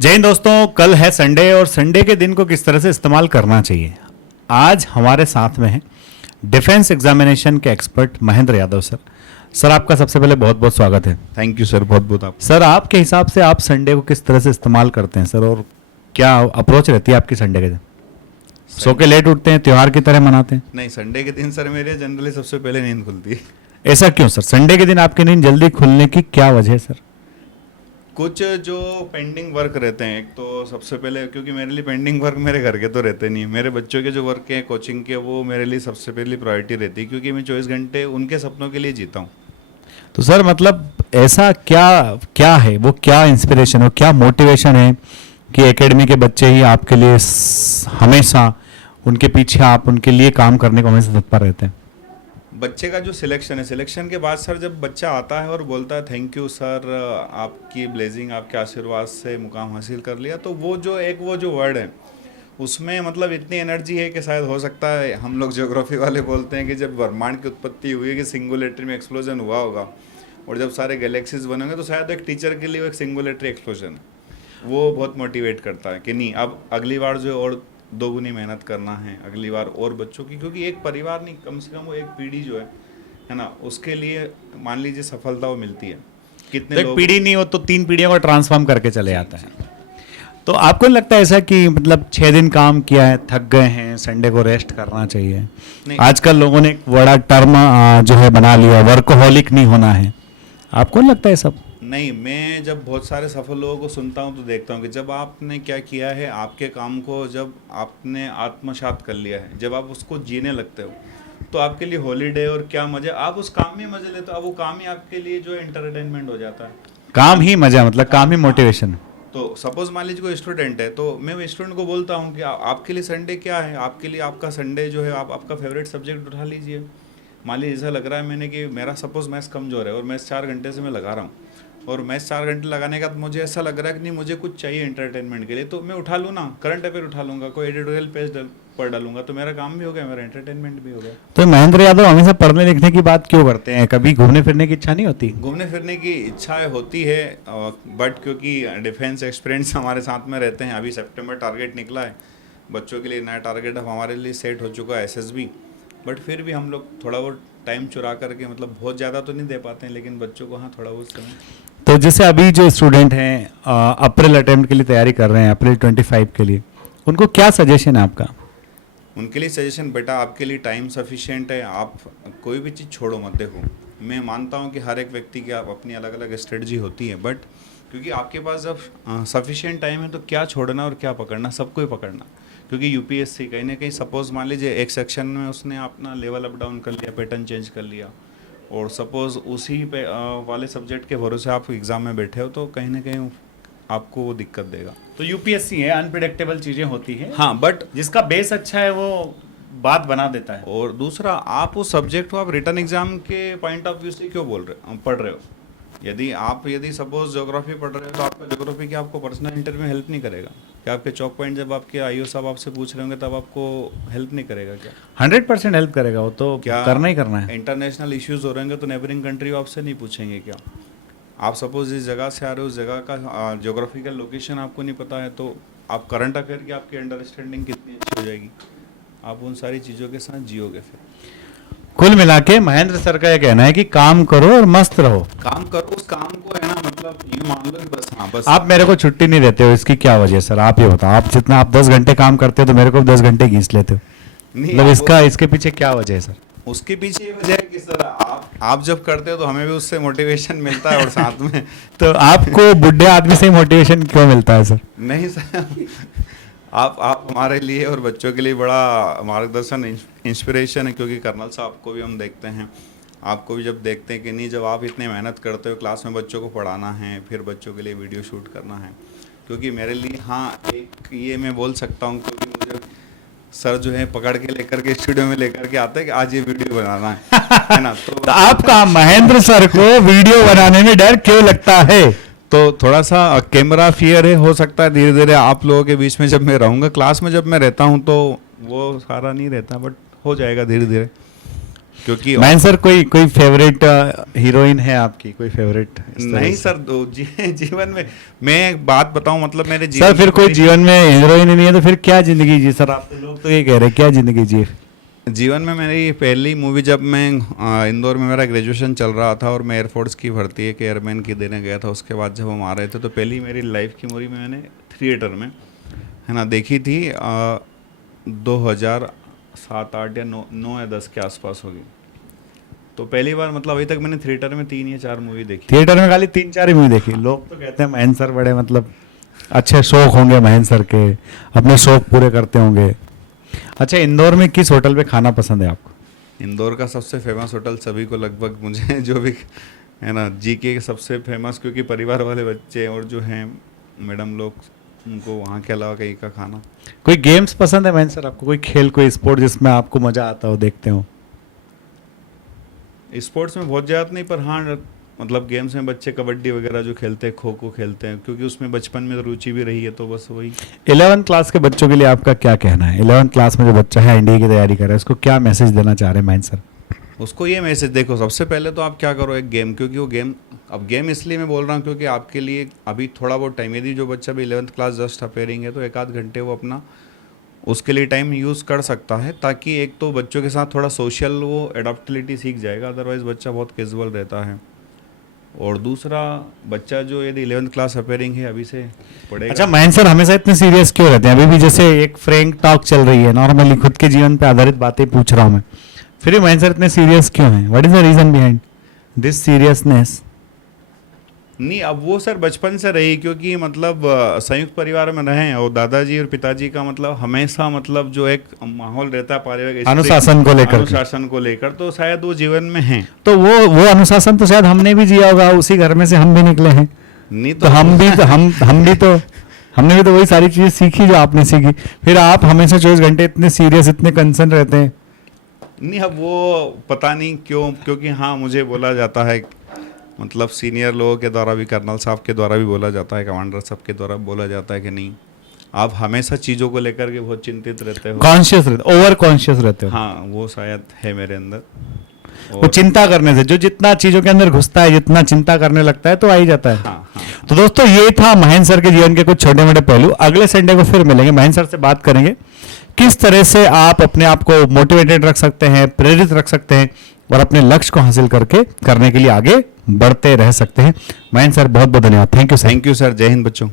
जय हिंद दोस्तों, कल है संडे और संडे के दिन को किस तरह से इस्तेमाल करना चाहिए। आज हमारे साथ में है डिफेंस एग्जामिनेशन के expert Mahendra Yadav sir. Sir आपका सबसे पहले बहुत बहुत स्वागत है। थैंक यू सर, बहुत बहुत आप। सर आपके हिसाब से आप संडे को किस तरह से इस्तेमाल करते हैं सर, और क्या अप्रोच रहती है आपकी संडे के दिन? सो के लेट उठते हैं, त्यौहार की तरह मनाते हैं? नहीं, संडे के दिन सर मेरे जनरली सबसे पहले नींद खुलती है। ऐसा क्यों सर? संडे के दिन आपकी नींद जल्दी खुलने की क्या वजह है सर? कुछ जो पेंडिंग वर्क रहते हैं, एक तो सबसे पहले क्योंकि मेरे लिए पेंडिंग वर्क मेरे घर के तो रहते नहीं, मेरे बच्चों के जो वर्क हैं कोचिंग के, वो मेरे लिए सबसे पहली प्रायोरिटी रहती है, क्योंकि मैं 24 घंटे उनके सपनों के लिए जीता हूँ। तो सर मतलब ऐसा क्या क्या है, वो क्या इंस्पिरेशन हो, क्या मोटिवेशन है कि एकेडमी के बच्चे ही आपके लिए हमेशा उनके पीछे आप उनके लिए काम करने को हमेशा तत्पर रहते हैं? बच्चे का जो सिलेक्शन है, सिलेक्शन के बाद सर जब बच्चा आता है और बोलता है थैंक यू सर, आपकी ब्लेसिंग, आपके आशीर्वाद से मुकाम हासिल कर लिया, तो वो जो वर्ड है उसमें मतलब इतनी एनर्जी है कि शायद हो सकता है, हम लोग ज्योग्राफी वाले बोलते हैं कि जब ब्रह्मांड की उत्पत्ति हुई है कि सिंगुलेटरी में एक्सप्लोजन हुआ होगा, और जब सारे गैलेक्सीज बनेंगे तो शायद एक टीचर के लिए वो एक सिंगुलेटरी एक्सप्लोजन है। वो बहुत मोटिवेट करता है कि नहीं, अब अगली बार जो और दोगुनी मेहनत करना है, अगली बार और बच्चों की, क्योंकि एक परिवार नहीं, कम से कम वो एक पीढ़ी जो है ना, उसके लिए मान लीजिए सफलता वो मिलती है। कितने तो एक लोग, पीढ़ी नहीं हो तो 3 पीढ़ियों को ट्रांसफॉर्म करके चले जाता है। तो आपको नहीं लगता ऐसा कि मतलब 6 दिन काम किया है, थक गए हैं, संडे को रेस्ट करना चाहिए? आजकल लोगों ने एक बड़ा टर्म जो है बना लिया, वर्कोहॉलिक नहीं होना है। आपको नहीं लगता है सब? नहीं, मैं जब बहुत सारे सफल लोगों को सुनता हूँ तो देखता हूँ कि जब आपने क्या किया है, आपके काम को जब आपने आत्मसात कर लिया है, जब आप उसको जीने लगते हो, तो आपके लिए हॉलीडे और क्या मजे, आप उस काम में मजे लेते हो, अब वो काम ही आपके लिए जो एंटरटेनमेंट हो जाता है। काम ही मजा, मतलब काम ही मोटिवेशन। तो सपोज मान लीजिए कोई स्टूडेंट है, तो मैं वो स्टूडेंट को बोलता हूँ कि आपके लिए संडे क्या है, आपके लिए आपका संडे जो है, आप आपका फेवरेट सब्जेक्ट उठा लीजिए। मान लीजिए ऐसा लग रहा है मैंने कि मेरा सपोज मैथ्स कमजोर है और मैथ्स 4 घंटे से मैं लगा रहा हूँ, और मैथ्स 4 घंटे लगाने का मुझे ऐसा लग रहा है कि नहीं, मुझे कुछ चाहिए एंटरटेनमेंट के लिए, तो मैं उठा लूँ ना, करंट अफेयर उठा लूँगा, कोई एडिटोरियल पेज पढ़ डालूंगा, तो मेरा काम भी हो गया, मेरा एंटरटेनमेंट भी हो गया। तो महेंद्र यादव हमेशा पढ़ने लिखने की बात क्यों करते हैं? कभी घूमने फिरने की इच्छा नहीं होती? घूमने फिरने की इच्छा होती है, बट क्योंकि डिफेंस एक्सपीरियंस हमारे साथ में रहते हैं, अभी सितंबर टारगेट निकला है बच्चों के लिए, नया टारगेट अब हमारे लिए सेट हो चुका है, एसएसबी, बट फिर भी हम लोग थोड़ा बहुत टाइम चुरा करके, मतलब बहुत ज़्यादा तो नहीं दे पाते हैं, लेकिन बच्चों को हाँ थोड़ा बहुत समय। तो जैसे अभी जो स्टूडेंट हैं अप्रैल अटेम्प्ट के लिए तैयारी कर रहे हैं, अप्रैल 25 के लिए, उनको क्या सजेशन है आपका? उनके लिए सजेशन, बेटा आपके लिए टाइम सफिशिएंट है, आप कोई भी चीज़ छोड़ो मत। देखो, मैं मानता हूँ कि हर एक व्यक्ति की आप अपनी अलग अलग स्ट्रेटजी होती है, बट क्योंकि आपके पास जब सफिशिएंट टाइम है तो क्या छोड़ना और क्या पकड़ना, सबको ही पकड़ना। क्योंकि यूपीएससी कहीं ना कहीं सपोज मान लीजिए एक सेक्शन में उसने अपना लेवल अप डाउन कर लिया, पैटर्न चेंज कर लिया, और सपोज उसी पे वाले सब्जेक्ट के भरोसे आप एग्ज़ाम में बैठे हो, तो कहीं ना कहीं आपको वो दिक्कत देगा। तो यूपीएससी है, अनप्रिडिक्टेबल चीजें होती है। हाँ, बट जिसका बेस अच्छा है वो बात बना देता है। और दूसरा, आप उस सब्जेक्ट को आप रिटर्न एग्जाम के पॉइंट ऑफ व्यू से क्यों पढ़ रहे हो? यदि सपोज ज्योग्राफी पढ़ रहे हो, तो आपका ज्योग्राफी की आपको पर्सनल इंटरव्यू में हेल्प नहीं करेगा क्या? आपके चौक पॉइंट जब आपके आईओ साहब आपसे पूछ रहे होंगे तब आपको हेल्प नहीं करेगा क्या? 100% हेल्प करेगा, वो तो क्या करना ही करना है। इंटरनेशनल इश्यूज हो रहे होंगे तो नेबरिंग कंट्री आपसे नहीं पूछेंगे क्या? आप सपोज इस जगह से आ रहे हो, उस जगह का ज्योग्राफिकल लोकेशन आपको नहीं पता है, तो आप करंट अफेयर की आपकी अंडरस्टैंडिंग कितनी अच्छी हो जाएगी? आप उन सारी चीज़ों के साथ जियोगे। फिर कुल मिला के महेंद्र सर का यह कहना है कि काम करो और मस्त रहो। काम करो, उस काम को है ना, मतलब ये मान लो कि बस, हाँ बस। आप मेरे को छुट्टी नहीं देते हो, इसकी क्या वजह है सर? आप ये बताओ, आप जितना आप 10 घंटे काम करते हो तो मेरे को 10 घंटे घींच लेते हो, नहीं, मतलब इसके पीछे क्या वजह है सर? उसके पीछे ये वजह है कि सर आप जब करते हो तो हमें भी उससे मोटिवेशन मिलता है, और साथ में तो आपको बुढ़े आदमी से मोटिवेशन क्यों मिलता है सर? नहीं सर, आप हमारे लिए और बच्चों के लिए बड़ा मार्गदर्शन, इंस्पिरेशन है, क्योंकि कर्नल साहब को भी हम देखते हैं, आपको भी जब देखते हैं कि नहीं, जब आप इतने मेहनत करते हो, क्लास में बच्चों को पढ़ाना है, फिर बच्चों के लिए वीडियो शूट करना है, क्योंकि मेरे लिए हाँ एक ये मैं बोल सकता हूँ, क्योंकि मुझे सर जो है पकड़ के लेकर के स्टूडियो में लेकर के आते हैं कि आज ये वीडियो बनाना है ना, तो आपका महेंद्र सर को वीडियो बनाने में डर क्यों लगता है? तो थोड़ा सा कैमरा फियर है, हो सकता है धीरे धीरे आप लोगों के बीच में जब मैं रहूँगा, क्लास में जब मैं रहता हूँ तो वो सारा नहीं रहता, बट हो जाएगा धीरे धीरे। क्योंकि मैन सर कोई फेवरेट हीरोइन है आपकी, कोई फेवरेट? नहीं सर, जीवन में मैं एक बात बताऊं, मतलब मेरे सर जीवन फिर में कोई जीवन में हीरोइन ही नहीं है तो फिर क्या जिंदगी जी सर? आप लोग तो ये कह रहे हैं क्या जिंदगी जी? जीवन में मेरी पहली मूवी, जब मैं इंदौर में मेरा ग्रेजुएशन चल रहा था और मैं एयरफोर्स की भर्ती एक एयरमैन की देने गया था, उसके बाद जब हम आ रहे थे तो पहली मेरी लाइफ की मूवी मैंने थिएटर में, है ना, देखी थी 2007-8 या 9 या 10 के आसपास होगी। तो पहली बार, मतलब अभी तक मैंने थिएटर में 3 या 4 मूवी देखी। थिएटर में खाली 3-4 ही मूवी देखी? लोग तो कहते हैं महेंद्र सर बड़े मतलब अच्छे शौक होंगे महेंद्र सर के, अपने शौक पूरे करते होंगे। अच्छा, इंदौर में किस होटल पे खाना पसंद है आपको? इंदौर का सबसे फेमस होटल सभी को लगभग, मुझे जो भी है ना, जीके के सबसे फेमस, क्योंकि परिवार वाले बच्चे और जो हैं मैडम लोग, उनको वहाँ के अलावा कहीं का खाना। कोई गेम्स पसंद है महेंद्र सर आपको? कोई खेल, कोई स्पोर्ट जिसमें आपको मजा आता हो, देखते हो? स्पोर्ट्स में बहुत ज़्यादा नहीं, पर हाँ मतलब गेम्स में बच्चे कबड्डी वगैरह जो खेलते हैं, खो खो खेलते हैं, क्योंकि उसमें बचपन में रुचि भी रही है, तो बस वही। 11th क्लास के बच्चों के लिए आपका क्या कहना है? 11th क्लास में जो बच्चा है एनडीए की तैयारी कर रहा है, उसको क्या मैसेज देना चाह रहे हैं महेंद्र सर? उसको ये मैसेज, देखो सबसे पहले तो आप क्या करो, एक गेम, क्योंकि वो गेम, अब गेम इसलिए मैं बोल रहा हूँ क्योंकि आपके लिए अभी थोड़ा बहुत टाइम, यदि जो बच्चा भी 11th क्लास जस्ट अपेयरिंग है तो 1-8 घंटे वो अपना उसके लिए टाइम यूज़ कर सकता है, ताकि एक तो बच्चों के साथ थोड़ा सोशल वो एडाप्टिलिटी सीख जाएगा, अदरवाइज बच्चा बहुत कैजुअल रहता है। और दूसरा, बच्चा जो यदि 11th क्लास अपेयरिंग है अभी से पढ़ेगा। अच्छा महेंद्र सर हमेशा इतने सीरियस क्यों रहते हैं? अभी भी जैसे एक फ्रैंक टॉक चल रही है, नॉर्मली खुद के जीवन पे आधारित बातें पूछ रहा हूँ मैं, फिर भी महेंद्र सर इतने सीरियस क्यों हैं? What is the reason behind this seriousness? नहीं, अब वो सर बचपन से रही, क्योंकि मतलब संयुक्त परिवार में रहे हैं और दादाजी और पिताजी का मतलब हमेशा, मतलब जो एक माहौल रहता है पारिवारिक अनुशासन को लेकर, अनुशासन को लेकर, तो शायद वो जीवन में है। तो वो अनुशासन तो शायद हमने भी जिया होगा, उसी घर में से हम भी निकले हैं। नहीं तो हमने भी तो वही सारी चीजें सीखी जो आपने सीखी, फिर आप हमेशा 24 घंटे इतने सीरियस, इतने कंसर्न रहते हैं। नहीं, अब वो पता नहीं क्यों, क्योंकि हाँ मुझे बोला जाता है, मतलब सीनियर लोगों के द्वारा भी, कर्नल साहब के द्वारा भी बोला जाता है, कमांडर साहब के द्वारा बोला जाता है कि नहीं, आप हमेशा चीज़ों को लेकर के बहुत चिंतित रहते हो, कॉन्शियस रहते, ओवर कॉन्शियस रहते हो। हाँ, वो शायद है मेरे अंदर। वो चिंता करने से, जो जितना चीजों के अंदर घुसता है, जितना चिंता करने लगता है तो आ ही जाता है। हाँ, हाँ। तो दोस्तों ये था महेंद्र सर के जीवन के कुछ छोटे मोटे पहलू। अगले संडे को फिर मिलेंगे, महेंद्र सर से बात करेंगे किस तरह से आप अपने आप को मोटिवेटेड रख सकते हैं, प्रेरित रख सकते हैं और अपने लक्ष्य को हासिल करने के लिए आगे बढ़ते रह सकते हैं। महेंद्र सर बहुत बहुत धन्यवाद। Thank you sir. Thank you sir. जय हिंद बच्चों।